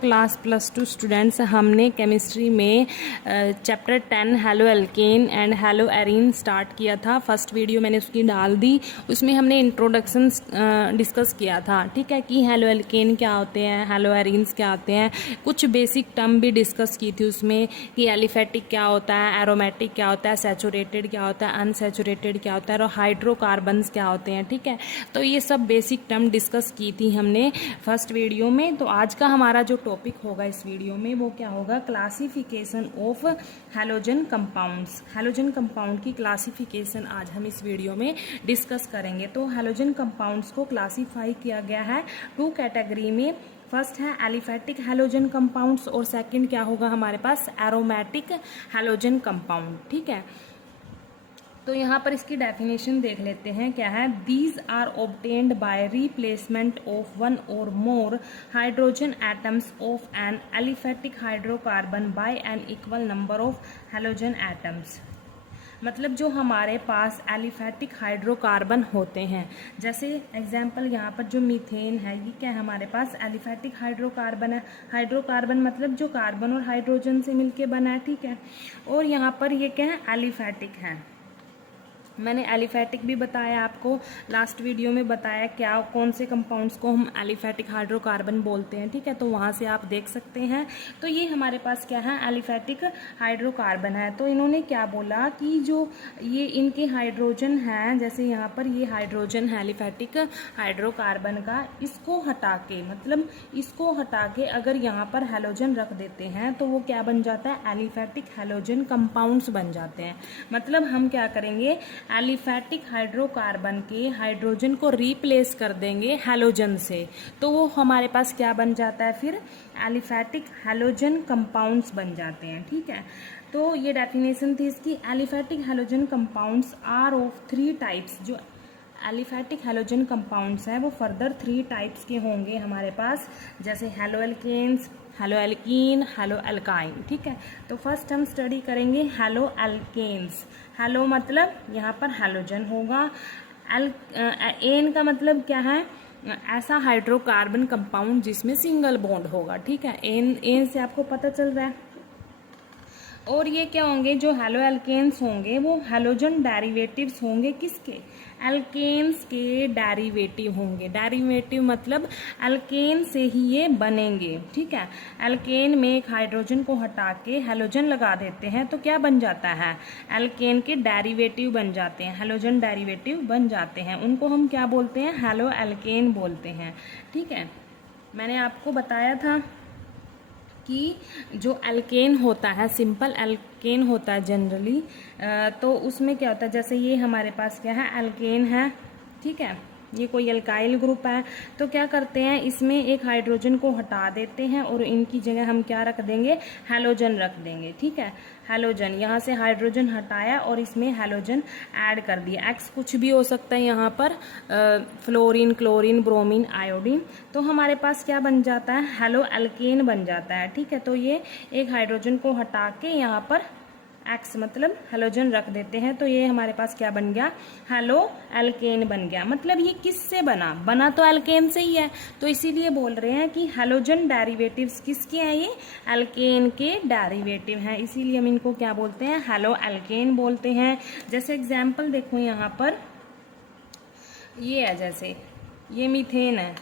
Class +2 students, हमने chemistry में chapter 10 halo alkane and hello arene start किया था। फर्स्ट वीडियो मैंने उसकी डाल दी, उसमें हमने इंट्रोडक्शन डिस्कस किया था। ठीक है, कि हेलो एल्केन क्या होते हैं, हेलो एरीन्स क्या होते हैं, कुछ बेसिक टर्म भी डिस्कस की थी उसमें, कि एलिफेटिक क्या होता है, एरोमेटिक क्या होता है, सैचुरेटेड क्या होता है, अनसैचुरेटेड क्या होता है और हाइड्रोकार्बन्स क्या होते हैं। ठीक है, तो ये सब बेसिक टर्म डिस्कस की थी हमने फर्स्ट वीडियो में। तो आज का हमारा जो टॉपिक होगा इस वीडियो में वो क्या होगा, classification of halogen compounds. Halogen compound की क्लासिफिकेशन आज हम इस वीडियो में डिस्कस करेंगे। तो हैलोजन कंपाउंड्स को क्लासिफाई किया गया है 2 कैटेगरी में। फर्स्ट है एलिफेटिक हैलोजन कंपाउंड्स और सेकंड क्या होगा हमारे पास, एरोमेटिक हैलोजन कंपाउंड। ठीक है, तो यहाँ पर इसकी डेफिनेशन देख लेते हैं क्या है। These are obtained by replacement of one or more hydrogen atoms of an aliphatic hydrocarbon by an equal number of halogen atoms. मतलब जो हमारे पास एलिफेटिक हाइड्रोकार्बन होते हैं, जैसे एग्जाम्पल यहाँ पर जो मीथेन है, ये क्या है हमारे पास एलिफेटिक हाइड्रोकार्बन है। हाइड्रोकार्बन मतलब जो कार्बन और हाइड्रोजन से मिलके बना है। ठीक है, और यहाँ पर ये क्या है, एलिफेटिक है। मैंने एलिफेटिक भी बताया आपको, लास्ट वीडियो में बताया क्या कौन से कंपाउंड्स को हम एलिफेटिक हाइड्रोकार्बन बोलते हैं। ठीक है, तो वहाँ से आप देख सकते हैं। तो ये हमारे पास क्या है, एलिफेटिक हाइड्रोकार्बन है। तो इन्होंने क्या बोला कि जो ये इनके हाइड्रोजन हैं, जैसे यहाँ पर ये हाइड्रोजन है एलिफेटिक हाइड्रोकार्बन का, इसको हटा के, मतलब इसको हटा के अगर यहाँ पर हैलोजन रख देते हैं तो वो क्या बन जाता है, एलिफेटिक हैलोजन कंपाउंड्स बन जाते हैं। मतलब हम क्या करेंगे, एलिफेटिक हाइड्रोकार्बन के हाइड्रोजन को रिप्लेस कर देंगे हैलोजन से, तो वो हमारे पास क्या बन जाता है, फिर एलिफेटिक हैलोजन कंपाउंड्स बन जाते हैं। ठीक है, तो ये डेफिनेशन थी इसकी। Aliphatic halogen compounds are of 3 types. जो एलिफेटिक हैलोजन कंपाउंड्स हैं वो फर्दर 3 टाइप्स के होंगे हमारे पास, जैसे haloalkanes, haloalkene, haloalkyne. ठीक है, तो फर्स्ट हम स्टडी करेंगे हेलो एल्केन्स। हेलो मतलब यहाँ पर हैलोजन होगा, एन का मतलब क्या है, ऐसा हाइड्रोकार्बन कंपाउंड जिसमें सिंगल बॉन्ड होगा। ठीक है, एन से आपको पता चल रहा है। और ये क्या होंगे, जो हेलो एल्केन्स होंगे वो हैलोजन डेरिवेटिव्स होंगे, किसके, एल्केन्स के डेरिवेटिव होंगे। डेरिवेटिव मतलब एल्केन से ही ये बनेंगे। ठीक है, एल्केन में एक हाइड्रोजन को हटा के हैलोजन लगा देते हैं तो क्या बन जाता है, एल्केन के डेरिवेटिव बन जाते हैं, हैलोजन डेरिवेटिव बन जाते हैं। उनको हम क्या बोलते हैं, हेलो एल्केन बोलते हैं। ठीक है, मैंने आपको बताया था कि जो एल्केन होता है, सिंपल एल्केन होता है जनरली, तो उसमें क्या होता है, जैसे ये हमारे पास क्या है, एल्केन है। ठीक है, ये कोई एल्काइल ग्रुप है, तो क्या करते हैं, इसमें एक हाइड्रोजन को हटा देते हैं और इनकी जगह हम क्या रख देंगे, हैलोजन रख देंगे। ठीक है, हैलोजन, यहाँ से हाइड्रोजन हटाया और इसमें हैलोजन ऐड कर दिया। एक्स कुछ भी हो सकता है यहाँ पर, फ्लोरीन, क्लोरीन, ब्रोमीन, आयोडीन। तो हमारे पास क्या बन जाता है, हेलो एल्केन बन जाता है। ठीक है, तो ये एक हाइड्रोजन को हटा के यहाँ पर एक्स मतलब हैलोजन रख देते हैं, तो ये हमारे पास क्या बन गया, हेलो एल्केन बन गया। मतलब ये किससे बना तो एल्केन से ही है, तो इसीलिए बोल रहे हैं कि हैलोजन डेरिवेटिव्स किसके हैं, ये एल्केन के डेरिवेटिव हैं, इसीलिए हम इनको क्या बोलते हैं, हेलो एल्केन बोलते हैं। जैसे एग्जाम्पल देखो यहाँ पर ये है, जैसे ये मीथेन है।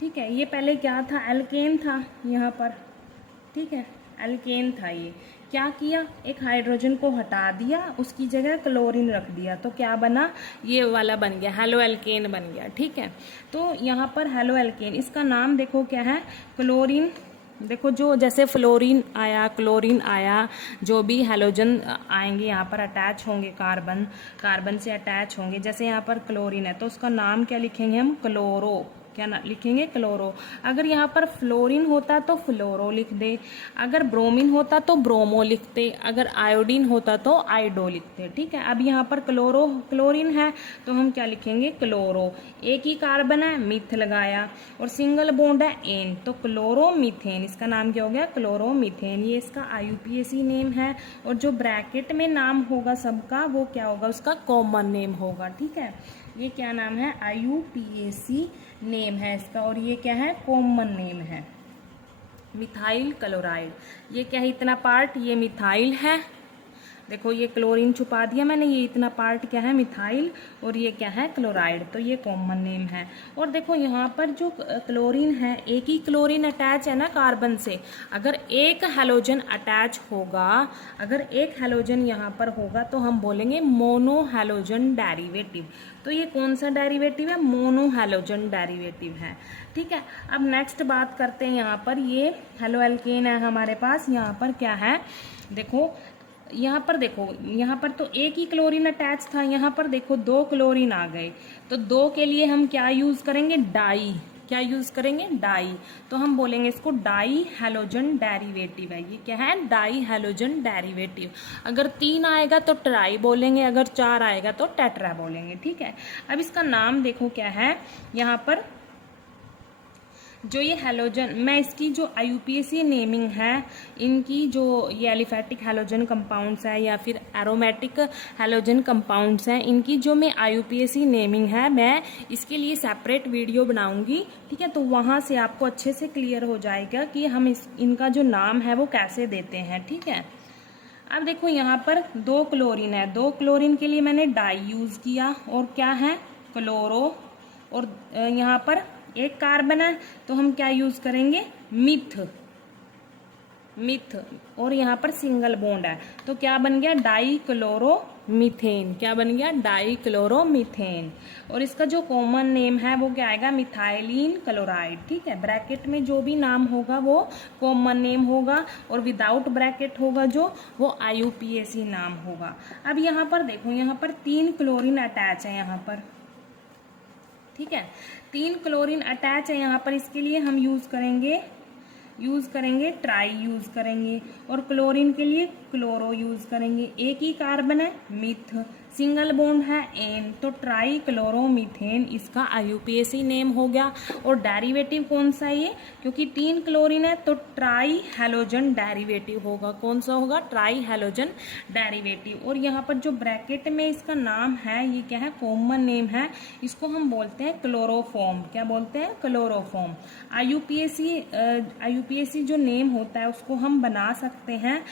ठीक है, ये पहले क्या था, एल्केन था यहाँ पर। ठीक है, एल्केन था, ये क्या किया, एक हाइड्रोजन को हटा दिया, उसकी जगह क्लोरीन रख दिया, तो क्या बना, ये वाला बन गया, हेलो एल्केन बन गया। ठीक है, तो यहाँ पर हेलो एल्केन, इसका नाम देखो क्या है, क्लोरीन। देखो जो जैसे फ्लोरीन आया, क्लोरीन आया, जो भी हैलोजन आएंगे यहाँ पर अटैच होंगे, कार्बन से अटैच होंगे। जैसे यहाँ पर क्लोरीन है तो उसका नाम क्या लिखेंगे हम, क्लोरो। क्या लिखेंगे, क्लोरो। अगर यहाँ पर फ्लोरीन होता तो फ्लोरो लिख दे, अगर ब्रोमीन होता तो ब्रोमो लिखते, अगर आयोडीन होता तो आइडो लिखते। ठीक है, अब यहाँ पर क्लोरीन है तो हम क्या लिखेंगे, क्लोरो। एक ही कार्बन है, मिथ लगाया, और सिंगल बॉन्ड है एन, तो क्लोरोमीथेन, इसका नाम क्या हो गया, क्लोरोमीथेन। ये इसका IUPAC नेम है, और जो ब्रैकेट में नाम होगा सबका वो क्या होगा, उसका कॉमन नेम होगा। ठीक है, ये क्या नाम है, IUPAC नेम है इसका, और ये क्या है, कॉमन नेम है। Methyl chloride. ये क्या है, इतना पार्ट ये मिथाइल है, देखो ये क्लोरीन छुपा दिया मैंने, ये इतना पार्ट क्या है मिथाइल, और ये क्या है क्लोराइड, तो ये कॉमन नेम है। और देखो यहाँ पर जो क्लोरीन है, एक ही क्लोरीन अटैच है ना कार्बन से, अगर एक हैलोजन अटैच होगा, अगर एक हैलोजन यहाँ पर होगा तो हम बोलेंगे मोनो हैलोजन डेरिवेटिव। तो ये कौन सा डेरिवेटिव है, मोनो हैलोजन डेरिवेटिव है। ठीक है, अब नेक्स्ट बात करते हैं, यहाँ पर ये हेलो एल्केन है हमारे पास, यहाँ पर क्या है देखो, यहाँ पर देखो, यहाँ पर तो एक ही क्लोरीन अटैच था, यहाँ पर देखो दो क्लोरीन आ गए, तो दो के लिए हम क्या यूज करेंगे, डाई, क्या यूज करेंगे, डाई। तो हम बोलेंगे इसको डाई हैलोजन डेरिवेटिव है, ये क्या है, डाई हैलोजन डेरिवेटिव। अगर 3 आएगा तो ट्राई बोलेंगे, अगर 4 आएगा तो टेट्रा बोलेंगे। ठीक है, अब इसका नाम देखो क्या है, यहाँ पर जो ये हैलोजन, मैं इसकी जो IUPAC नेमिंग है, इनकी जो ये एलिफेटिक हैलोजन कंपाउंड्स है या फिर एरोमेटिक हैलोजन कंपाउंड्स हैं, इनकी जो मैं IUPAC नेमिंग है, मैं इसके लिए सेपरेट वीडियो बनाऊंगी। ठीक है, तो वहां से आपको अच्छे से क्लियर हो जाएगा कि हम इनका जो नाम है वो कैसे देते हैं। ठीक है, अब देखो यहाँ पर 2 क्लोरीन है, 2 क्लोरीन के लिए मैंने डाई यूज किया, और क्या है क्लोरो, और यहाँ पर एक कार्बन है तो हम क्या यूज करेंगे, मिथ, और यहाँ पर सिंगल बॉन्ड है तो क्या बन गया, डाई क्लोरो मीथेन, क्या बन गया, डाई क्लोरो मीथेन। और इसका जो कॉमन नेम है वो क्या आएगा, मिथाइलिन क्लोराइड। ठीक है, ब्रैकेट में जो भी नाम होगा वो कॉमन नेम होगा, और विदाउट ब्रैकेट होगा जो, वो IUPAC नाम होगा। अब यहाँ पर देखो, यहाँ पर 3 क्लोरीन अटैच है यहाँ पर। ठीक है, 3 क्लोरीन अटैच है यहाँ पर, इसके लिए हम यूज करेंगे ट्राई यूज करेंगे, और क्लोरीन के लिए क्लोरो यूज करेंगे। एक ही कार्बन है मिथ, सिंगल बॉन्ड है एन, तो ट्राई क्लोरोमीथेन इसका IUPAC नेम हो गया। और डेरिवेटिव कौन सा है ये, क्योंकि 3 क्लोरीन है तो ट्राई हैलोजन डेरिवेटिव होगा, कौन सा होगा, ट्राई हैलोजन डेरिवेटिव। और यहाँ पर जो ब्रैकेट में इसका नाम है, ये क्या है, कॉमन नेम है, इसको हम बोलते हैं क्लोरोफॉर्म। क्या बोलते हैं, क्लोरोफॉर्म। IUPAC जो नेम होता है उसको हम बना सकते हैं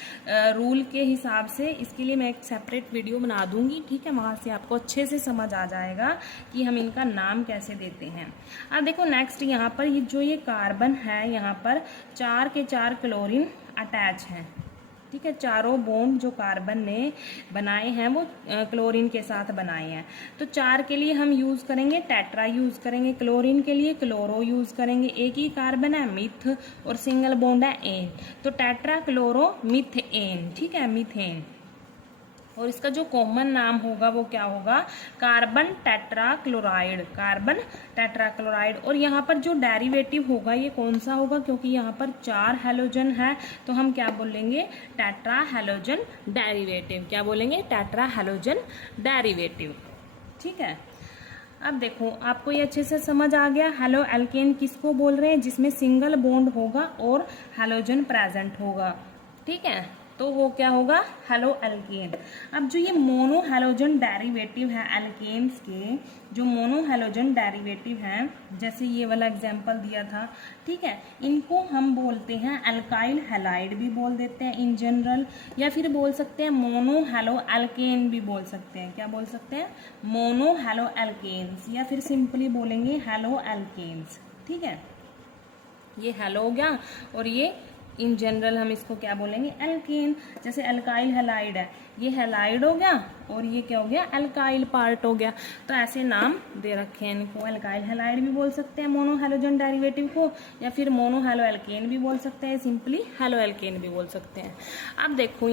रूल के हिसाब से, इसके लिए मैं एक सेपरेट वीडियो बना दूंगी। ठीक है, वहां से आपको अच्छे से समझ आ जाएगा कि हम इनका नाम कैसे देते हैं। अब देखो नेक्स्ट, यहाँ पर ये जो ये कार्बन है, यहाँ पर 4 के 4 क्लोरीन अटैच हैं। ठीक है, चारों बॉन्ड जो कार्बन ने बनाए हैं वो क्लोरीन के साथ बनाए हैं, तो 4 के लिए हम यूज करेंगे टेट्रा यूज करेंगे, क्लोरीन के लिए क्लोरो यूज करेंगे। एक ही कार्बन है मिथ, और सिंगल बॉन्ड है एन, तो टेट्रा क्लोरो मिथेन। ठीक है, मीथेन। और इसका जो कॉमन नाम होगा वो क्या होगा, कार्बन टेट्राक्लोराइड, कार्बन टेट्राक्लोराइड। और यहाँ पर जो डेरिवेटिव होगा ये कौन सा होगा, क्योंकि यहाँ पर 4 हैलोजन है तो हम क्या बोलेंगे, टेट्रा हैलोजन डेरिवेटिव। क्या बोलेंगे, टेट्रा हैलोजन डेरिवेटिव। ठीक है, अब देखो आपको ये अच्छे से समझ आ गया, हेलो एल्केन किसको बोल रहे हैं, जिसमें सिंगल बॉन्ड होगा और हैलोजन प्रेजेंट होगा। ठीक है, तो वो क्या होगा, हेलो एल्केन। अब जो ये मोनो हैलोजन डेरिवेटिव है एल्केन्स के, जो मोनो हैलोजन डेरिवेटिव हैं, जैसे ये वाला एग्जांपल दिया था, ठीक है, इनको हम बोलते हैं अल्काइल हैलाइड भी बोल देते हैं इन जनरल, या फिर बोल सकते हैं मोनो हैलो एल्केन भी बोल सकते हैं। क्या बोल सकते हैं, मोनो हैलो एल्केन्स, या फिर सिंपली बोलेंगे हैलो एल्केन्स। ठीक है, ये हैलो हो गया, और ये इन जनरल हम इसको क्या बोलेंगे, एल्केन। जैसे अल्काइल हैलाइड है, ये हैलाइड हो गया और ये क्या हो गया, अल्काइल पार्ट हो गया, तो ऐसे नाम दे रखे हैं इनको। अल्काइल हैलाइड भी बोल सकते हैं मोनो हैलोजन डेरिवेटिव को, या फिर मोनो हैलो एल्केन भी बोल सकते हैं, सिंपली हैलो एल्केन भी बोल सकते हैं। अब देखो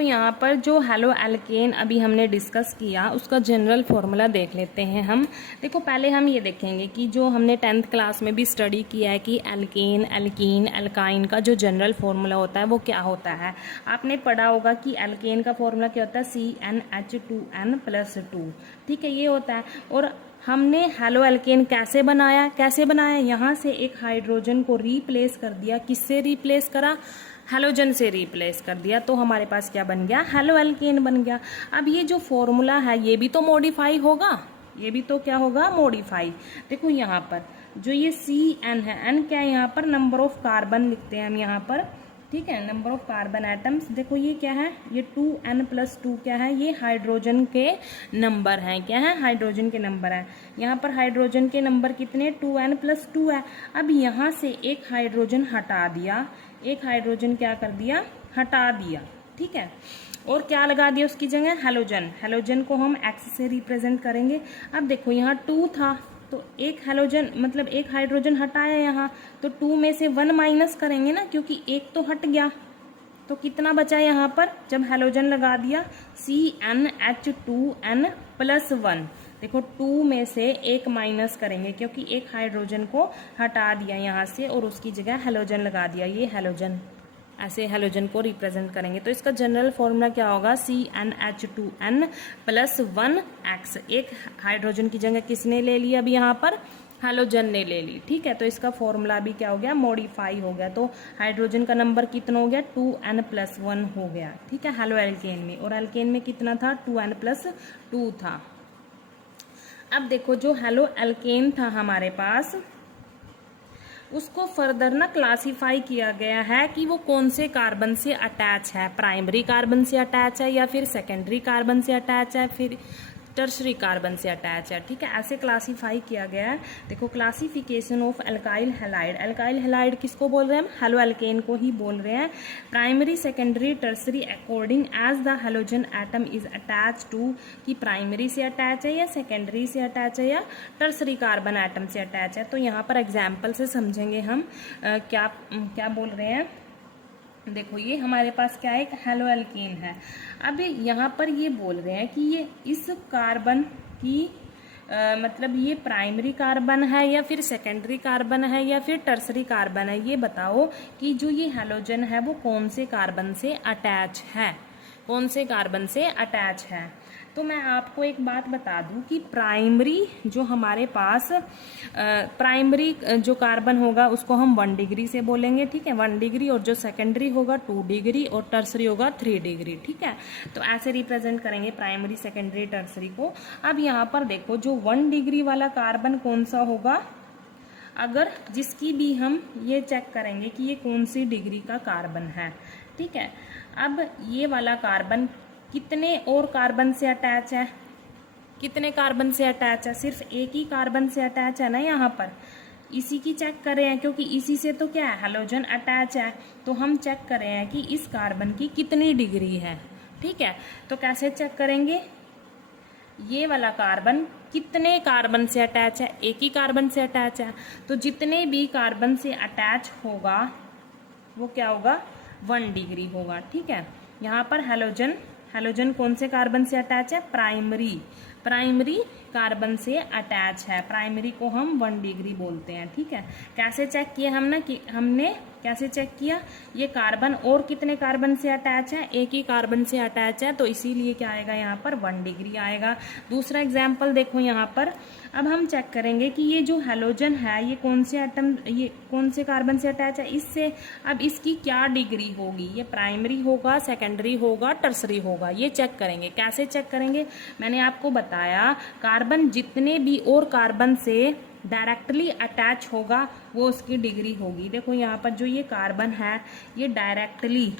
यहाँ पर जो हैलो एल्केन अभी हमने डिस्कस किया उसका जनरल फॉर्मूला देख लेते हैं हम। देखो पहले हम ये देखेंगे कि जो हमने 10th क्लास में भी स्टडी किया है कि एल्केन, एल्कीन, एल्काइन का जो जनरल फॉर्मूला होता है वो क्या होता है। आपने पढ़ा होगा कि एल्केन का फॉर्मूला क्या होता है, CnH2n+2। ठीक है, ये होता है। और हमने हैलो एल्केन कैसे बनाया, यहाँ से एक हाइड्रोजन को रिप्लेस कर दिया, किससे रिप्लेस करा, हैलोजन से रिप्लेस कर दिया, तो हमारे पास क्या बन गया, हैलो एल्केन बन गया। अब ये जो फॉर्मूला है ये भी तो मॉडिफाई होगा, ये भी तो क्या होगा, मॉडिफाई। देखो यहाँ पर जो ये CN है, N क्या है यहाँ पर, नंबर ऑफ कार्बन लिखते हैं हम यहाँ पर, ठीक है, नंबर ऑफ कार्बन एटम्स। देखो ये क्या है, ये 2N+2 क्या है, ये हाइड्रोजन के नंबर हैं, क्या है, हाइड्रोजन के नंबर है। यहाँ पर हाइड्रोजन के नंबर कितने, 2N+2 है। अब यहाँ से एक हाइड्रोजन हटा दिया, एक हाइड्रोजन क्या कर दिया, हटा दिया, ठीक है, और क्या लगा दिया उसकी जगह, हैलोजन। हैलोजन को हम X से रिप्रेजेंट करेंगे। अब देखो यहाँ 2 था, तो एक हैलोजन मतलब एक हाइड्रोजन हटाया यहाँ, तो 2 में से 1 माइनस करेंगे ना, क्योंकि एक तो हट गया, तो कितना बचा यहाँ पर, जब हैलोजन लगा दिया CnH2n+1। देखो 2 में से 1 माइनस करेंगे, क्योंकि एक हाइड्रोजन को हटा दिया यहाँ से और उसकी जगह हैलोजन लगा दिया, ये हैलोजन, ऐसे हैलोजन को रिप्रेजेंट करेंगे। तो इसका जनरल फॉर्मूला क्या होगा, CnH2n+1X। एक हाइड्रोजन की जगह किसने ले ली, अब यहाँ पर हैलोजन ने ले ली, ठीक है। तो इसका फॉर्मूला भी क्या हो गया, मॉडिफाई हो गया। तो हाइड्रोजन का नंबर कितना हो गया, 2N+1 हो गया, ठीक है, हेलो एल्केन में। और एल्केन में कितना था, 2N+2 था। अब देखो जो हेलो एल्केन था हमारे पास, उसको फर्दर ना क्लासिफाई किया गया है कि वो कौन से कार्बन से अटैच है, प्राइमरी कार्बन से अटैच है या फिर सेकेंडरी कार्बन से अटैच है, फिर टर्शरी कार्बन से अटैच है, ठीक है, ऐसे क्लासिफाई किया गया है। देखो classification of alkyl halide, alkyl halide किसको बोल रहे हैं हम, हेलो एल्केन को ही बोल रहे हैं। Primary, secondary, tertiary according as the halogen atom is attach to, कि प्राइमरी से अटैच है या सेकेंडरी से अटैच है या टर्शरी कार्बन एटम से अटैच है। तो यहाँ पर एग्जाम्पल से समझेंगे हम क्या क्या बोल रहे हैं। देखो ये हमारे पास क्या है, एक हेलो एल्केन है। अब यहाँ पर ये बोल रहे हैं कि ये इस कार्बन की मतलब ये प्राइमरी कार्बन है या फिर सेकेंडरी कार्बन है या फिर टर्सरी कार्बन है, ये बताओ कि जो ये हैलोजन है वो कौन से कार्बन से अटैच है, कौन से कार्बन से अटैच है। तो मैं आपको एक बात बता दूं कि प्राइमरी जो हमारे पास प्राइमरी जो कार्बन होगा उसको हम 1 डिग्री से बोलेंगे, ठीक है, 1 डिग्री, और जो सेकेंडरी होगा 2 डिग्री और टर्सरी होगा 3 डिग्री, ठीक है। तो ऐसे रिप्रेजेंट करेंगे प्राइमरी, सेकेंडरी, टर्सरी को। अब यहाँ पर देखो जो 1 डिग्री वाला कार्बन कौन सा होगा, अगर जिसकी भी हम ये चेक करेंगे कि ये कौन सी डिग्री का कार्बन है, ठीक है। अब ये वाला कार्बन कितने और कार्बन से अटैच है, कितने कार्बन से अटैच है, सिर्फ एक ही कार्बन से अटैच है ना, यहाँ पर इसी की चेक कर रहे हैं, क्योंकि इसी से तो क्या है, हैलोजन अटैच है। तो हम चेक कर रहे हैं कि इस कार्बन की कितनी डिग्री है, ठीक है। तो कैसे चेक करेंगे, ये वाला कार्बन कितने कार्बन से अटैच है, एक ही कार्बन से अटैच है, तो जितने भी कार्बन से अटैच होगा वो क्या होगा, 1 डिग्री होगा, ठीक है। यहाँ पर हैलोजन, हैलोजन कौन से कार्बन से अटैच है, प्राइमरी, प्राइमरी कार्बन से अटैच है, प्राइमरी को हम 1 डिग्री बोलते हैं, ठीक है। कैसे चेक किया हमने कि हमने कैसे चेक किया, ये कार्बन और कितने कार्बन से अटैच है, एक ही कार्बन से अटैच है, तो इसीलिए क्या आएगा यहाँ पर 1 डिग्री आएगा। दूसरा एग्जाम्पल देखो यहाँ पर, अब हम चेक करेंगे कि ये जो हैलोजन है ये कौन से एटम, ये कौन से कार्बन से अटैच है, इससे। अब इसकी क्या डिग्री होगी, ये प्राइमरी होगा, सेकेंडरी होगा, टर्सरी होगा, ये चेक करेंगे। कैसे चेक करेंगे, मैंने आपको बताया कार्बन जितने भी और कार्बन से डायरेक्टली अटैच होगा वो उसकी डिग्री होगी। देखो यहाँ पर जो ये कार्बन है ये डायरेक्टली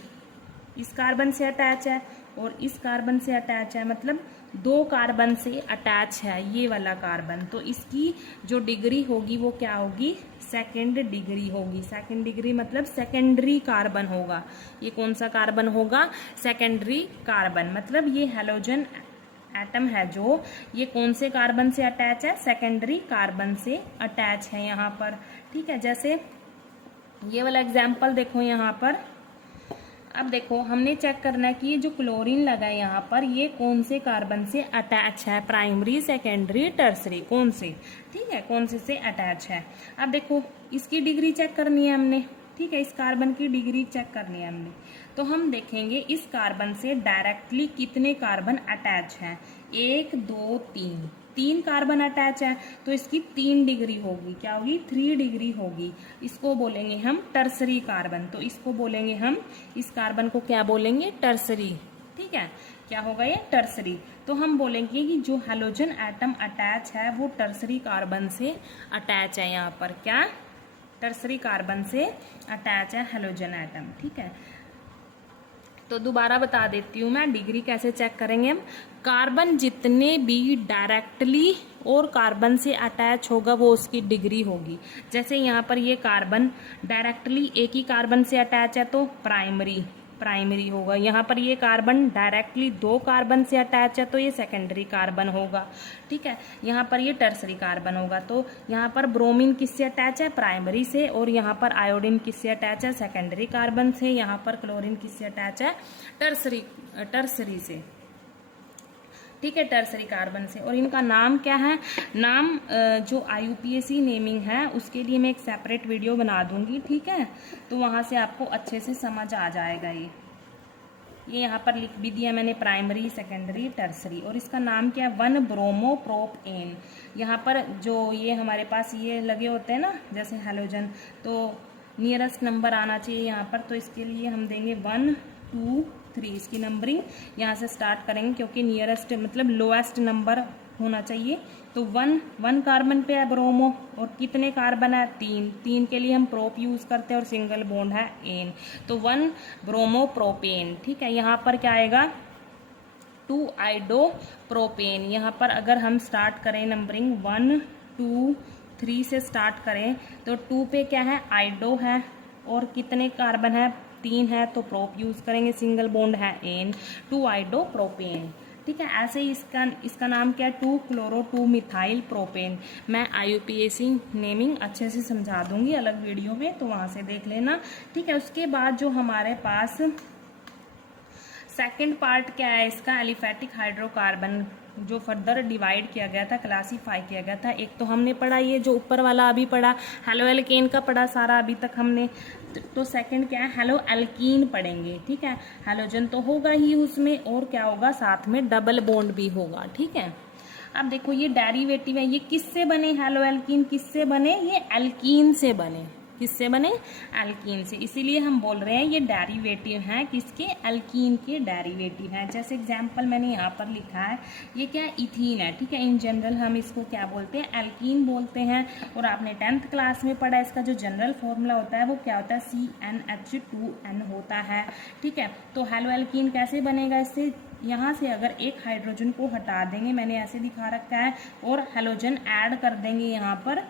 इस कार्बन से अटैच है और इस कार्बन से अटैच है, मतलब 2 कार्बन से अटैच है ये वाला कार्बन, तो इसकी जो डिग्री होगी वो क्या होगी, सेकेंड डिग्री होगी। सेकेंड डिग्री मतलब सेकेंडरी कार्बन होगा। ये कौन सा कार्बन होगा, सेकेंडरी कार्बन, मतलब ये हैलोजन एटम है जो ये कौन से कार्बन से अटैच है, सेकेंडरी कार्बन से अटैच है यहाँ पर, ठीक है। जैसे ये वाला एग्जाम्पल देखो यहाँ पर, अब देखो हमने चेक करना है कि ये जो क्लोरीन लगा है यहाँ पर ये कौन से कार्बन से अटैच है, प्राइमरी, सेकेंडरी, टर्सरी, कौन से, ठीक है, कौन से अटैच है। अब देखो इसकी डिग्री चेक करनी है हमने, ठीक है, इस कार्बन की डिग्री चेक करनी है हमने। तो हम देखेंगे इस कार्बन से डायरेक्टली कितने कार्बन अटैच हैं, 1 2 3, 3 कार्बन अटैच है, तो इसकी 3 डिग्री होगी, क्या होगी, 3 डिग्री होगी। इसको बोलेंगे हम टर्सरी कार्बन, तो इसको बोलेंगे हम, इस कार्बन को क्या बोलेंगे, टर्सरी, ठीक है, क्या होगा ये, टर्सरी। तो हम बोलेंगे कि जो हैलोजन एटम अटैच है वो टर्सरी कार्बन से अटैच है। यहाँ पर क्या, टर्सरी कार्बन से अटैच है हैलोजन एटम। ठीक है, तो दोबारा बता देती हूँ मैं, डिग्री कैसे चेक करेंगे हम। कार्बन जितने भी डायरेक्टली और कार्बन से अटैच होगा वो उसकी डिग्री होगी। जैसे यहाँ पर ये कार्बन डायरेक्टली एक ही कार्बन से अटैच है तो प्राइमरी होगा। यहाँ पर ये कार्बन डायरेक्टली दो कार्बन से अटैच है तो ये सेकेंडरी कार्बन होगा। ठीक है, यहाँ पर ये टर्सरी कार्बन होगा। तो यहाँ पर ब्रोमीन किससे अटैच है, प्राइमरी से, और यहाँ पर आयोडीन किससे अटैच है, सेकेंडरी कार्बन से। यहाँ पर क्लोरीन किससे अटैच है, टर्सरी से। ठीक है, टर्सरी कार्बन से। और इनका नाम क्या है, नाम जो IUPAC नेमिंग है उसके लिए मैं एक सेपरेट वीडियो बना दूंगी। ठीक है, तो वहां से आपको अच्छे से समझ आ जाएगा। ये यहाँ पर लिख भी दिया मैंने, प्राइमरी, सेकेंडरी, टर्सरी। और इसका नाम क्या है, 1-ब्रोमोप्रोपेन। यहाँ पर जो ये हमारे पास ये लगे होते हैं ना जैसे हैलोजन, तो नियरेस्ट नंबर आना चाहिए यहाँ पर। तो इसके लिए हम देंगे 1, 2, 3। इसकी नंबरिंग यहाँ से स्टार्ट करेंगे क्योंकि नियरेस्ट मतलब लोएस्ट नंबर होना चाहिए। तो 1 कार्बन पे है ब्रोमो, और कितने कार्बन है, 3 के लिए हम प्रोप यूज करते हैं और सिंगल बॉन्ड है एन, तो 1 ब्रोमोप्रोपेन। ठीक है, यहाँ पर क्या आएगा, 2 आइडोप्रोपेन। यहाँ पर अगर हम स्टार्ट करें नंबरिंग 1, 2, 3 से स्टार्ट करें तो 2 पे क्या है, आइडो है, और कितने कार्बन है, 3 है, तो प्रोप यूज करेंगे, सिंगल बॉन्ड है एन, 2 आइडोप्रोपेन। ठीक है, ऐसे ही इसका नाम क्या है, 2 क्लोरो 2 मिथाइल प्रोपेन। मैं IUPAC नेमिंग अच्छे से समझा दूंगी अलग वीडियो में, तो वहां से देख लेना। ठीक है, उसके बाद जो हमारे पास सेकंड पार्ट क्या है इसका, एलिफेटिक हाइड्रोकार्बन, जो फर्दर डिवाइड किया गया था, क्लासीफाई किया गया था। एक तो हमने पढ़ा ये जो ऊपर वाला अभी पढ़ा, हेलो एल्केन का पढ़ा सारा अभी तक हमने। तो सेकंड क्या है, हेलो एल्कीन पढ़ेंगे। ठीक है, हेलोजन तो होगा ही उसमें, और क्या होगा, साथ में डबल बॉन्ड भी होगा। ठीक है, अब देखो ये डेरिवेटिव है, ये किससे बने, हेलो एल्कीन किससे बने, ये एल्कीन से बने। किससे बने, एल्कीन से। इसीलिए हम बोल रहे हैं ये डेरिवेटिव है, किसके, एल्कीन के डेरिवेटिव है। जैसे एग्जांपल मैंने यहाँ पर लिखा है, ये क्या, इथीन है। ठीक है, इन जनरल हम इसको क्या बोलते हैं, एल्कीन बोलते हैं। और आपने 10th क्लास में पढ़ा, इसका जो जनरल फॉर्मूला होता है वो क्या होता है, CnH2n होता है। ठीक है, तो हेलो एल्कीन कैसे बनेगा, इससे यहाँ से अगर एक हाइड्रोजन को हटा देंगे, मैंने ऐसे दिखा रखा है, और हेलोजन ऐड कर देंगे यहाँ पर,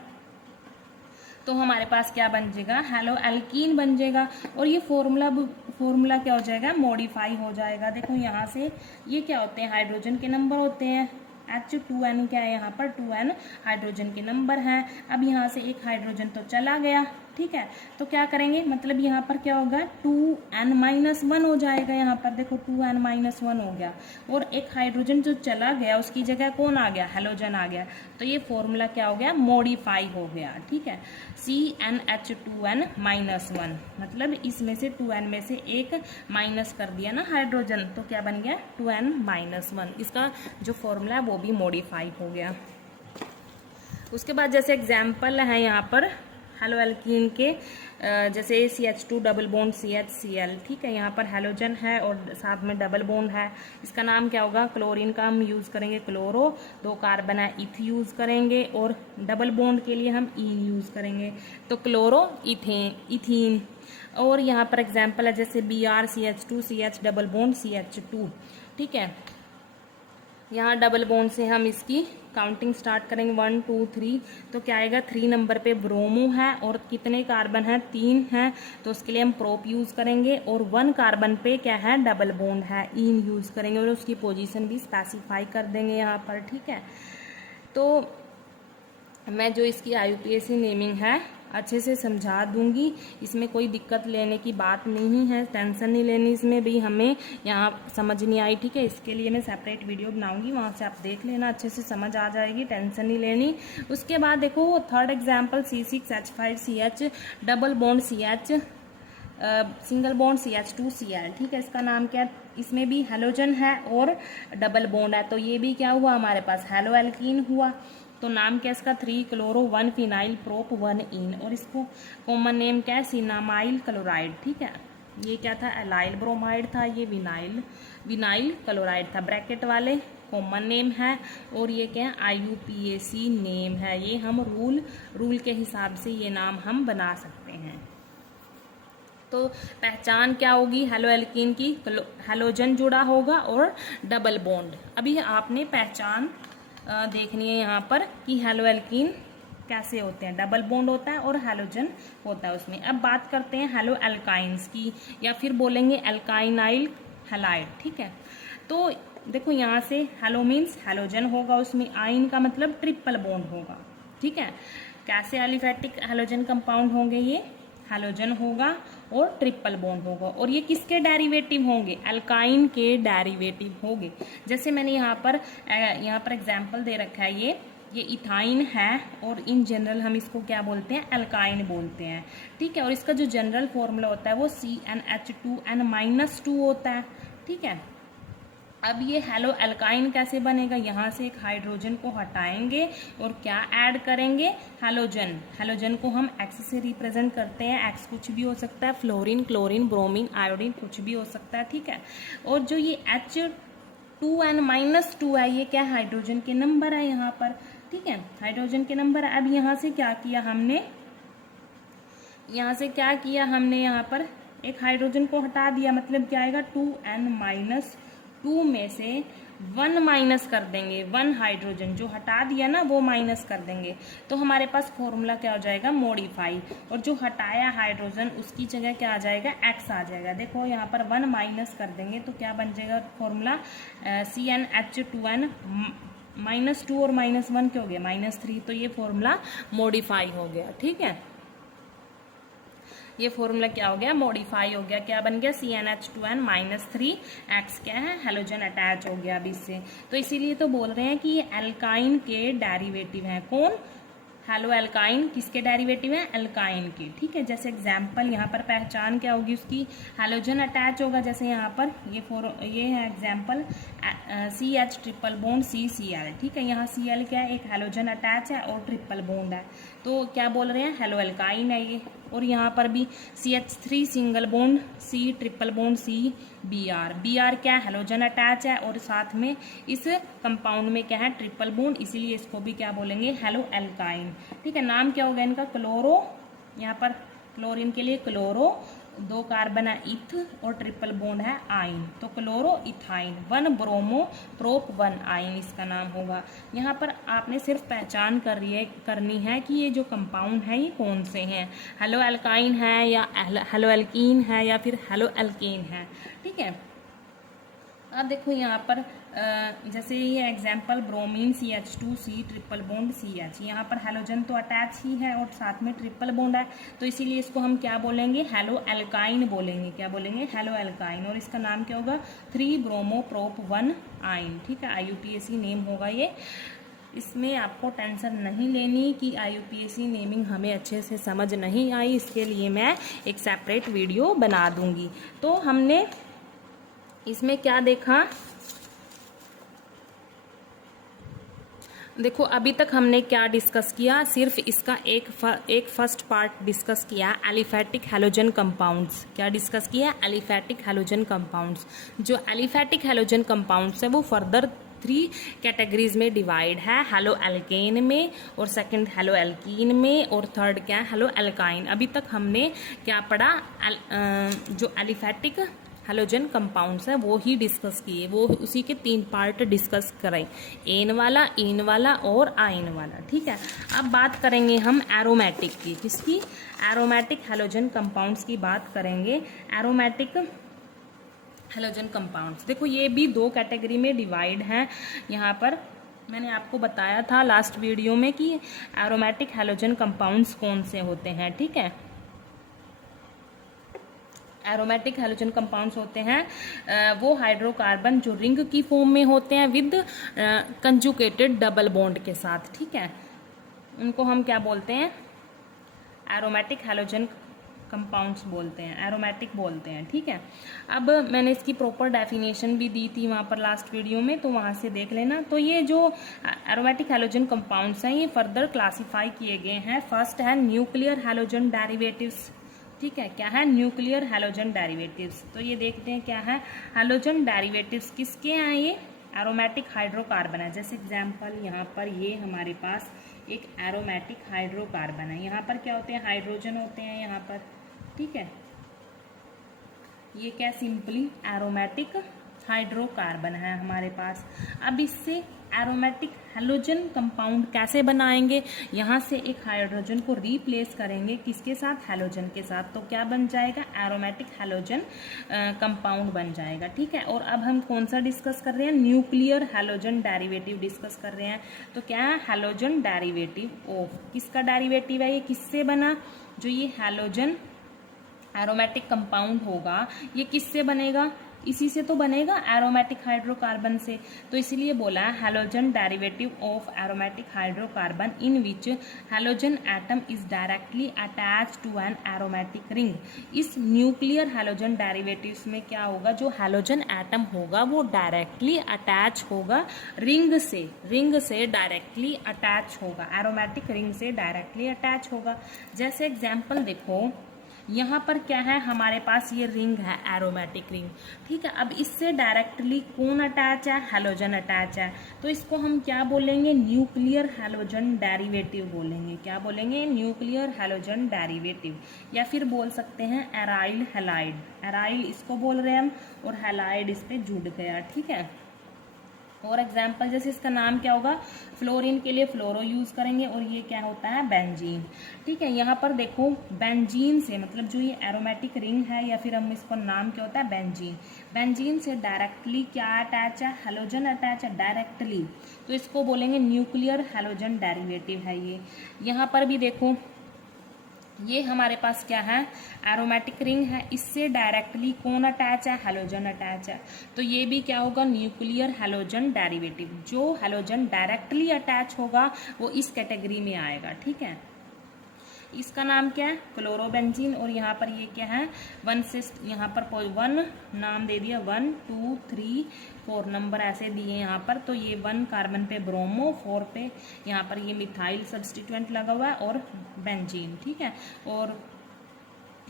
तो हमारे पास क्या बन जाएगा, हेलो एल्कीन बन जाएगा। और ये फॉर्मूला क्या हो जाएगा, मॉडिफाई हो जाएगा। देखो यहाँ से ये क्या होते हैं, हाइड्रोजन के नंबर होते हैं, H2n क्या है, यहाँ पर 2n हाइड्रोजन के नंबर हैं। अब यहाँ से एक हाइड्रोजन तो चला गया। ठीक है, तो क्या करेंगे, मतलब यहाँ पर क्या होगा, 2n-1 हो जाएगा। यहाँ पर देखो 2n-1 हो गया, और एक हाइड्रोजन जो चला गया उसकी जगह कौन आ गया, हेलोजन आ गया। तो ये फॉर्मूला क्या हो गया, मॉडिफाई हो गया। ठीक है, CnH2n-1, मतलब इसमें से 2n में से एक माइनस कर दिया ना हाइड्रोजन, तो क्या बन गया, 2n-1। इसका जो फॉर्मूला है वो भी मॉडिफाई हो गया। उसके बाद जैसे एग्जाम्पल है यहाँ पर हेलो एल्कीन के, जैसे CH2 डबल बॉन्ड CHCl। ठीक है, यहाँ पर हेलोजन है और साथ में डबल बॉन्ड है। इसका नाम क्या होगा, क्लोरीन का हम यूज करेंगे क्लोरो, 2 कार्बन है इथ यूज करेंगे, और डबल बॉन्ड के लिए हम ईन यूज करेंगे, तो क्लोरो इथीन। और यहाँ पर एग्जाम्पल है जैसे BrCH2 CH double bond CH2। ठीक है, यहाँ डबल बॉन्ड से हम इसकी काउंटिंग स्टार्ट करेंगे, 1, 2, 3। तो क्या आएगा, 3 नंबर पे ब्रोमो है, और कितने कार्बन है, 3 है, तो उसके लिए हम प्रोप यूज करेंगे। और 1 कार्बन पे क्या है, डबल बॉन्ड है, इन यूज करेंगे, और उसकी पोजीशन भी स्पेसिफाई कर देंगे यहाँ पर। ठीक है, तो मैं जो इसकी IUPAC नेमिंग है अच्छे से समझा दूंगी, इसमें कोई दिक्कत लेने की बात नहीं है, टेंशन नहीं लेनी इसमें भी, हमें यहाँ समझ नहीं आई। ठीक है, इसके लिए मैं सेपरेट वीडियो बनाऊंगी, वहाँ से आप देख लेना, अच्छे से समझ आ जाएगी, टेंशन नहीं लेनी। उसके बाद देखो third example, C6H5CH double bond CH single bond CH2Cl। ठीक है, इसका नाम क्या है, इसमें भी हेलोजन है और डबल बॉन्ड है, तो ये भी क्या हुआ हमारे पास, हेलो एल्कीन हुआ। तो नाम क्या है इसका, 3 क्लोरो 1 फिनाइल प्रोप 1 इन, और इसको कॉमन नेम क्या है, सिनामाइल क्लोराइड। ठीक है, ये क्या था, एलाइल ब्रोमाइड था, ये विनाइल क्लोराइड था, ब्रैकेट वाले कॉमन नेम है और ये क्या है IUPAC नेम है। ये हम रूल के हिसाब से ये नाम हम बना सकते हैं। तो पहचान क्या होगी हेलो एल्कीन की, हेलोजन जुड़ा होगा और डबल बॉन्ड। अभी आपने पहचान देखनी है यहाँ पर कि हेलो एल्कीन कैसे होते हैं, डबल बॉन्ड होता है और हेलोजन होता है उसमें। अब बात करते हैं हेलो एल्काइंस की, या फिर बोलेंगे एल्काइनाइल हैलाइड, ठीक है। तो देखो यहाँ से हेलो मीन्स हेलोजन होगा उसमें, आइन का मतलब ट्रिपल बॉन्ड होगा, ठीक है। कैसे एलिफेटिक हेलोजन कंपाउंड होंगे, ये हेलोजन होगा और ट्रिपल बॉन्ड होगा, और ये किसके डेरिवेटिव होंगे, अल्काइन के डेरिवेटिव होंगे। जैसे मैंने यहाँ पर एग्जांपल दे रखा है, ये इथाइन है और इन जनरल हम इसको क्या बोलते हैं, अल्काइन बोलते हैं, ठीक है। और इसका जो जनरल फॉर्मूला होता है वो CnH2n-2 होता है, ठीक है। अब ये हेलो एल्काइन कैसे बनेगा, यहाँ से एक हाइड्रोजन को हटाएंगे और क्या ऐड करेंगे, हेलोजन। हेलोजन को हम X से रिप्रेजेंट करते हैं, X कुछ भी हो सकता है, फ्लोरीन, क्लोरीन, ब्रोमीन, आयोडीन कुछ भी हो सकता है, ठीक है। और जो ये H2n-2 है, ये क्या हाइड्रोजन के नंबर है यहाँ पर, ठीक है, हाइड्रोजन के नंबर है। अब यहाँ से क्या किया हमने, यहाँ पर एक हाइड्रोजन को हटा दिया, मतलब क्या आएगा 2n-2 में से 1 माइनस कर देंगे, 1 हाइड्रोजन जो हटा दिया ना वो माइनस कर देंगे, तो हमारे पास फॉर्मूला क्या हो जाएगा, मॉडिफाई। और जो हटाया हाइड्रोजन उसकी जगह क्या आ जाएगा, X आ जाएगा। देखो यहाँ पर 1 माइनस कर देंगे तो क्या बन जाएगा फॉर्मूला, CnH2n -2 और -1 क्या हो गया, -3, तो ये फॉर्मूला मॉडिफाई हो गया, ठीक है। ये फॉर्मूला क्या हो गया, मॉडिफाई हो गया, क्या बन गया, CnH2n -3, X क्या है, हेलोजन अटैच हो गया अभी इससे। तो इसीलिए तो बोल रहे हैं कि ये एल्काइन के डेरिवेटिव हैं। कौन, हेलो एल्काइन किसके डेरिवेटिव है, एल्काइन के, ठीक है। जैसे एग्जाम्पल यहाँ पर पहचान क्या होगी उसकी, हेलोजन अटैच होगा, जैसे यहाँ पर ये है example CH triple bond CCl, ठीक है। यहाँ Cl क्या है, एक हेलोजन अटैच है और ट्रिपल बॉन्ड है, तो क्या बोल रहे हैं, हेलो एल्काइन है ये। और यहाँ पर भी CH3 single bond C triple bond C Br क्या है, हेलोजन अटैच है और साथ में इस कंपाउंड में क्या है, ट्रिपल बॉन्ड, इसीलिए इसको भी क्या बोलेंगे, हेलो एल्काइन, ठीक है। नाम क्या होगा इनका, क्लोरो, यहाँ पर क्लोरीन के लिए क्लोरो, 2 कार्बन है इथ और ट्रिपल बॉन्ड है आइन, तो क्लोरो इथाइन, 1 ब्रोमो प्रोप 1 आइन इसका नाम होगा। यहाँ पर आपने सिर्फ पहचान करनी है कि ये जो कंपाउंड है ये कौन से हैं, हेलो एल्काइन है या हेलो एल्कीन है या फिर हेलो एल्केन है, ठीक है। अब देखो यहाँ पर जैसे ये example bromine CH2C triple bond CH, यहाँ पर हेलोजन तो अटैच ही है और साथ में ट्रिपल बॉन्ड है, तो इसीलिए इसको हम क्या बोलेंगे, हेलो एल्काइन बोलेंगे, क्या बोलेंगे, हेलो एल्काइन। और इसका नाम क्या होगा, 3 ब्रोमो प्रोप 1 आइन, ठीक है, IUPAC नेम होगा ये। इसमें आपको टेंशन नहीं लेनी कि IUPAC नेमिंग हमें अच्छे से समझ नहीं आई, इसके लिए मैं एक सेपरेट वीडियो बना दूंगी। तो हमने इसमें क्या देखा, देखो अभी तक हमने क्या डिस्कस किया, सिर्फ इसका एक फर्स्ट पार्ट डिस्कस किया, एलिफेटिक हैलोजन कंपाउंड्स। क्या डिस्कस किया, एलिफेटिक हैलोजन कंपाउंड्स। जो एलिफेटिक हैलोजन कंपाउंड्स है वो फर्दर 3 कैटेगरीज में डिवाइड है, हेलो एल्केन में, और सेकंड हेलो एल्कीन में, और थर्ड क्या है, हेलो एल्काइन। अभी तक हमने क्या पढ़ा, जो एलिफेटिक हेलोजन कंपाउंड्स है वो ही डिस्कस किए, वो उसी के 3 पार्ट डिस्कस करें, एन वाला, इन वाला और आइन वाला, ठीक है। अब बात करेंगे हम एरोमेटिक की, किसकी, एरोमेटिक हेलोजन कंपाउंड्स की बात करेंगे। एरोमेटिक हेलोजन कंपाउंड्स देखो ये भी 2 कैटेगरी में डिवाइड हैं। यहाँ पर मैंने आपको बताया था लास्ट वीडियो में कि एरोमेटिक हेलोजन कंपाउंड्स कौन से होते हैं, ठीक है। एरोमेटिक हेलोजन कंपाउंड्स होते हैं वो हाइड्रोकार्बन जो रिंग की फॉर्म में होते हैं विद कंजुगेटेड डबल बॉन्ड के साथ, ठीक है। उनको हम क्या बोलते हैं, एरोमेटिक हेलोजन कंपाउंड्स बोलते हैं, एरोमेटिक बोलते हैं, ठीक है। अब मैंने इसकी प्रॉपर डेफिनेशन भी दी थी वहाँ पर लास्ट वीडियो में, तो वहाँ से देख लेना। तो ये जो एरोमेटिक हेलोजन कंपाउंड्स हैं ये फर्दर क्लासीफाई किए गए हैं। फर्स्ट है न्यूक्लियर हेलोजन डेरिवेटिव्स, ठीक है। क्या है, न्यूक्लियर हेलोजन डेरिवेटिव्स। तो ये देखते हैं क्या है, हेलोजन डेरिवेटिव्स किसके हैं, ये एरोमेटिक हाइड्रोकार्बन है। जैसे एग्जाम्पल यहाँ पर ये हमारे पास एक एरोमेटिक हाइड्रोकार्बन है। यहाँ पर क्या होते हैं, हाइड्रोजन होते हैं यहाँ पर, ठीक है। ये क्या, सिंपली एरोमेटिक हाइड्रोकार्बन है हमारे पास। अब इससे एरोमेटिक हैलोजन कंपाउंड कैसे बनाएंगे, यहाँ से एक हाइड्रोजन को रिप्लेस करेंगे किसके साथ, हैलोजन के साथ, तो क्या बन जाएगा, एरोमेटिक हैलोजन कंपाउंड बन जाएगा, ठीक है। और अब हम कौन सा डिस्कस कर रहे हैं, न्यूक्लियर हैलोजन डेरिवेटिव डिस्कस कर रहे हैं। तो क्या है, हैलोजन डेरिवेटिव ऑफ, किसका डेरिवेटिव है, ये किससे बना, जो ये हैलोजन एरोमेटिक कंपाउंड होगा ये किससे बनेगा, इसी से तो बनेगा, एरोमेटिक हाइड्रोकार्बन से। तो इसीलिए बोला है halogen derivative of aromatic hydrocarbon in which halogen atom is directly attach to an aromatic ring. इस न्यूक्लियर हैलोजन डेरिवेटिव्स में क्या होगा, जो हैलोजन एटम होगा वो डायरेक्टली अटैच होगा रिंग से डायरेक्टली अटैच होगा, एरोमेटिक रिंग से डायरेक्टली अटैच होगा। जैसे एग्जाम्पल देखो, यहाँ पर क्या है, हमारे पास ये रिंग है, एरोमेटिक रिंग, ठीक है। अब इससे डायरेक्टली कौन अटैच है, हैलोजन अटैच है, तो इसको हम क्या बोलेंगे, न्यूक्लियर हैलोजन डेरिवेटिव बोलेंगे। क्या बोलेंगे, न्यूक्लियर हैलोजन डेरिवेटिव, या फिर बोल सकते हैं एराइल हैलाइड। एराइल इसको बोल रहे हैं हम, और हैलाइड इस पे जुड़ गया, ठीक है। और एग्जाम्पल जैसे इसका नाम क्या होगा, फ्लोरीन के लिए फ्लोरो यूज करेंगे, और ये क्या होता है, बेंजीन, ठीक है। यहाँ पर देखो बेंजीन से मतलब जो ये एरोमेटिक रिंग है, या फिर हम इसको नाम क्या होता है, बेंजीन, बेंजीन से डायरेक्टली क्या अटैच है, हैलोजन अटैच है डायरेक्टली, तो इसको बोलेंगे न्यूक्लियर हैलोजन डेरिवेटिव है ये। यहाँ पर भी देखो ये हमारे पास क्या है, एरोमेटिक रिंग है, इससे डायरेक्टली कौन अटैच है, हैलोजन अटैच है, तो ये भी क्या होगा, न्यूक्लियर हैलोजन डेरिवेटिव। जो हैलोजन डायरेक्टली अटैच होगा वो इस कैटेगरी में आएगा, ठीक है। इसका नाम क्या है, क्लोरोबेंजीन, और यहाँ पर ये क्या है, वन से यहाँ पर 1 नाम दे दिया, 1 2 3 4 नंबर ऐसे दिए यहाँ पर। तो ये 1 कार्बन पे ब्रोमो, 4 पे यहाँ पर ये मिथाइल सब्स्टिट्यूएंट लगा हुआ है, और बेंजीन, ठीक है। और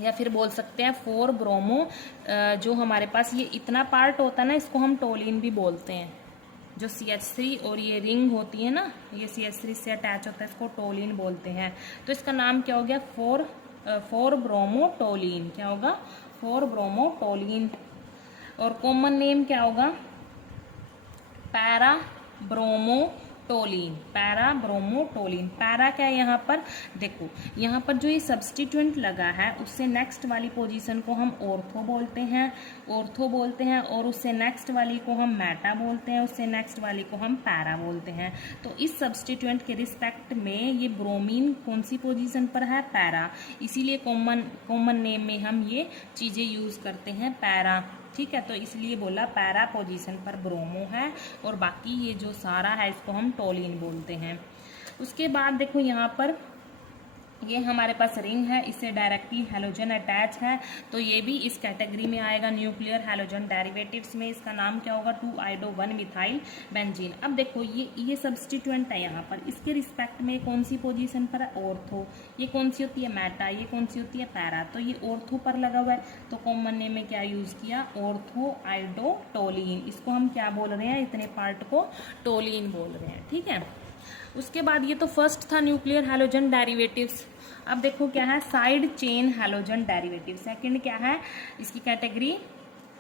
या फिर बोल सकते हैं 4 ब्रोमो, जो हमारे पास ये इतना पार्ट होता है ना, इसको हम टोलिन भी बोलते हैं। जो CH3 और ये रिंग होती है ना, ये CH3 से अटैच होता है, इसको टोलिन बोलते हैं। तो इसका नाम क्या हो गया, 4 ब्रोमोटोलिन, क्या होगा, 4 ब्रोमोटोलिन। और कॉमन नेम क्या होगा, पैरा ब्रोमोटोलिन, पैरा ब्रोमोटोलिन। पैरा क्या है, यहाँ पर देखो, यहाँ पर जो ये सब्स्टिट्यूएंट लगा है उससे नेक्स्ट वाली पोजीशन को हम ऑर्थो बोलते हैं, और उससे नेक्स्ट वाली को हम मेटा बोलते हैं, उससे नेक्स्ट वाली को हम पैरा बोलते हैं। तो इस सब्स्टिट्यूएंट के रिस्पेक्ट में ये ब्रोमीन कौन सी पोजीशन पर है, पैरा, इसीलिए कॉमन नेम में हम ये चीजें यूज करते हैं, पैरा, ठीक है। तो इसलिए बोला पैरा पोजीशन पर ब्रोमो है, और बाकी ये जो सारा है इसको हम टोलिन बोलते हैं। उसके बाद देखो यहाँ पर ये हमारे पास रिंग है, इससे डायरेक्टली हैलोजन अटैच है, तो ये भी इस कैटेगरी में आएगा, न्यूक्लियर हैलोजन डेरिवेटिव्स में। इसका नाम क्या होगा, 2-आइडो-1 मिथाइल बेंजीन। अब देखो ये सब्स्टिट्यूएंट है यहाँ पर, इसके रिस्पेक्ट में कौन सी पोजीशन पर है, ऑर्थो। ये कौन सी होती है, मेटा, ये कौन सी होती है, पैरा, तो ये ऑर्थो पर लगा हुआ है। तो कॉमन नेम में क्या यूज किया, ऑर्थो आइडोटोलिन। इसको हम क्या बोल रहे हैं, इतने पार्ट को टोलिन बोल रहे हैं, ठीक है। उसके बाद ये तो फर्स्ट था न्यूक्लियर हैलोजन डेरिवेटिव्स। अब देखो क्या है, side chain halogen derivative. Second क्या है इसकी category,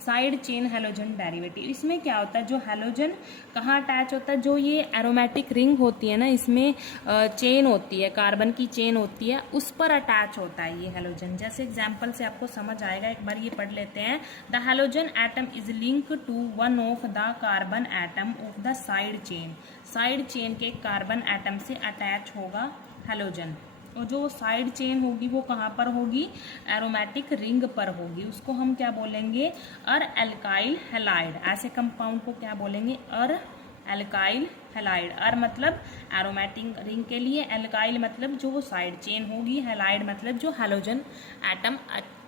side chain halogen derivative. इसमें क्या होता है, जो हैलोजन कहाँ अटैच होता है, जो ये एरोमेटिक रिंग होती है ना, इसमें चेन होती है, कार्बन की चेन होती है, उस पर अटैच होता है ये हैलोजन। जैसे एग्जांपल से आपको समझ आएगा, एक बार ये पढ़ लेते हैं। The halogen atom is link to one of the carbon atom of the side chain. Side chain के कार्बन एटम से अटैच होगा हैलोजन, और जो साइड चेन होगी वो कहाँ पर होगी, एरोमेटिक रिंग पर होगी। उसको हम क्या बोलेंगे, अर एल्काइल हैलाइड। ऐसे कंपाउंड को क्या बोलेंगे, अर एल्काइल हैलाइड। अर मतलब एरोमेटिक रिंग के लिए, एल्काइल मतलब जो वो साइड चेन होगी, हैलाइड मतलब जो हैलोजन एटम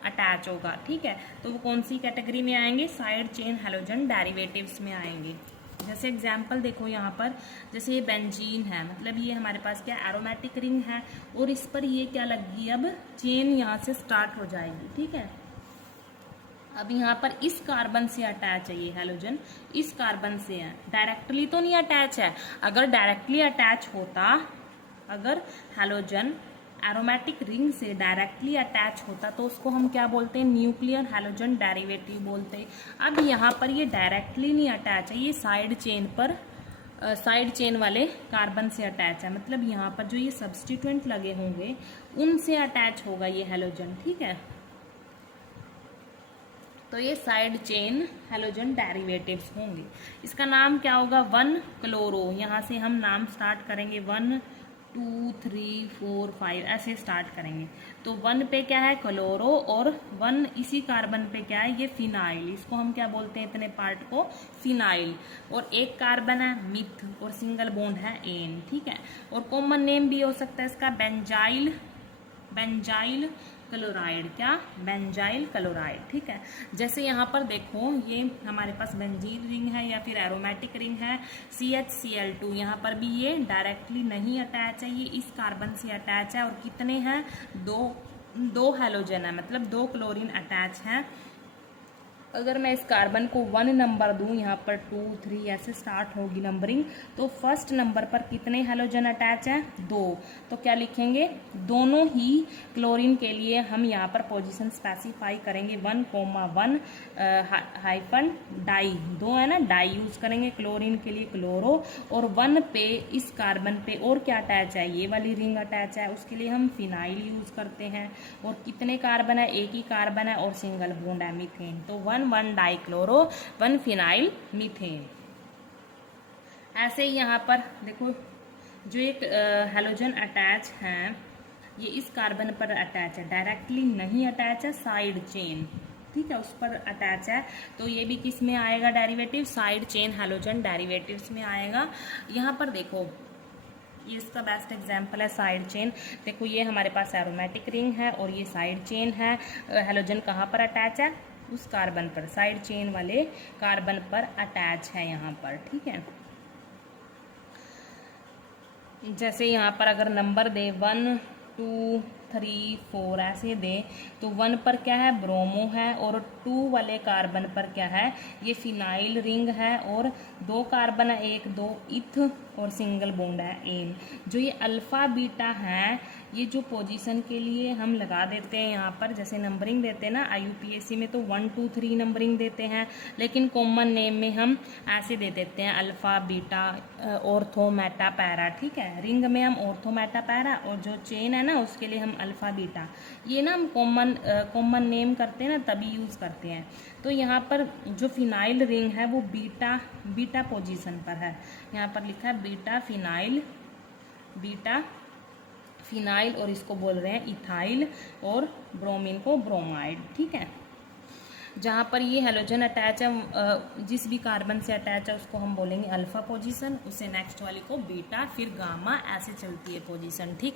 अटैच होगा, ठीक है। तो वो कौन सी कैटेगरी में आएंगे, साइड चेन हैलोजन डेरिवेटिव्स में आएंगे। जैसे एग्जाम्पल देखो यहाँ पर, जैसे ये बेंजीन है, मतलब ये हमारे पास क्या एरोमेटिक रिंग है, और इस पर ये क्या लगी, अब चेन यहाँ से स्टार्ट हो जाएगी, ठीक है। अब यहाँ पर इस कार्बन से अटैच है ये हैलोजन, इस कार्बन से है, डायरेक्टली तो नहीं अटैच है। अगर डायरेक्टली अटैच होता, अगर हैलोजन एरोमेटिक रिंग से डायरेक्टली अटैच होता तो उसको हम क्या बोलते हैं, न्यूक्लियर हैलोजन डेरिवेटिव बोलते हैं। अब यहाँ पर ये डायरेक्टली नहीं अटैच है, ये साइड चेन पर साइड चेन वाले कार्बन से अटैच है, मतलब यहाँ पर जो ये सब्स्टिट्यूएंट लगे होंगे उनसे अटैच होगा ये हैलोजन, ठीक है। तो ये साइड चेन हैलोजन डेरिवेटिव्स होंगे। इसका नाम क्या होगा, 1 क्लोरो। यहाँ से हम नाम स्टार्ट करेंगे, 1 2 3 4 5 ऐसे स्टार्ट करेंगे। तो 1 पे क्या है, क्लोरो, और 1 इसी कार्बन पे क्या है, ये फिनाइल। इसको हम क्या बोलते हैं, इतने पार्ट को फिनाइल। और एक कार्बन है मिथ, और सिंगल बॉन्ड है एन, ठीक है। और कॉमन नेम भी हो सकता है इसका बेंजाइल, बेंजाइल क्लोराइड, क्या, बेंजाइल क्लोराइड, ठीक है। जैसे यहाँ पर देखो ये हमारे पास बेंजीन रिंग है या फिर एरोमेटिक रिंग है CHCl2, यहाँ पर भी ये डायरेक्टली नहीं अटैच है, ये इस कार्बन से अटैच है। और कितने हैं, दो हैलोजन है, मतलब 2 क्लोरीन अटैच हैं। अगर मैं इस कार्बन को 1 नंबर दूं, यहाँ पर 2 3 ऐसे स्टार्ट होगी नंबरिंग, तो फर्स्ट नंबर पर कितने हैलोजन अटैच हैं, 2। तो क्या लिखेंगे, दोनों ही क्लोरीन के लिए हम यहाँ पर पोजीशन स्पेसिफाई करेंगे, 1,1 हाइफन डाई, 2 है ना, डाई यूज करेंगे क्लोरीन के लिए, क्लोरो। और 1 पे इस कार्बन पे और क्या अटैच है, ये वाली रिंग अटैच है, उसके लिए हम फिनाइल यूज करते हैं। और कितने कार्बन है, एक ही कार्बन है और सिंगल बॉन्ड है, मीथेन। तो 1 डाइक्लोरो 1 फिनाइल मीथेन। ऐसे ही यहाँ पर देखो जो एक हैलोजन अटैच है, ये इस कार्बन पर अटैच है, डायरेक्टली नहीं अटैच है, साइड चेन, ठीक है, उस पर अटैच है। तो ये भी किस में आएगा derivative, side chain halogen derivatives में आएगा। यहाँ पर देखो ये इसका बेस्ट एग्जांपल है साइड चेन। देखो ये हमारे पास एरोमेटिक रिंग है और ये साइड चेन है। हैलोजन कहाँ पर अटैच है, उस कार्बन पर, साइड चेन वाले कार्बन पर अटैच है यहाँ पर, ठीक है। जैसे यहाँ पर अगर नंबर दे 1 2 3 4 ऐसे दे, तो 1 पर क्या है, ब्रोमो है, और 2 वाले कार्बन पर क्या है, ये फिनाइल रिंग है, और 2 कार्बन है, 1 2 इथ, और सिंगल बॉन्ड है एन। जो ये अल्फा बीटा है, ये जो पोजीशन के लिए हम लगा देते हैं यहाँ पर, जैसे नंबरिंग देते हैं ना IUPAC में, तो 1 2 3 नंबरिंग देते हैं, लेकिन कॉमन नेम में हम ऐसे दे देते हैं, alpha beta ortho Meta para, ठीक है। रिंग में हम ऑर्थो मेटा पैरा, और जो चेन है ना उसके लिए हम अल्फा बीटा। ये ना हम कॉमन नेम करते हैं ना, तभी यूज करते हैं। तो यहाँ पर जो फिनाइल रिंग है वो बीटा पोजीशन पर है, यहाँ पर लिखा है बीटा फिनाइल, और इसको बोल रहे हैं इथाइल, और ब्रोमीन को ब्रोमाइड, ठीक है। जहाँ पर ये हैलोजन अटैच है, जिस भी कार्बन से अटैच है उसको हम बोलेंगे अल्फा पोजीशन, उससे नेक्स्ट वाली को बीटा, फिर गामा, ऐसे चलती है पोजीशन, ठीक।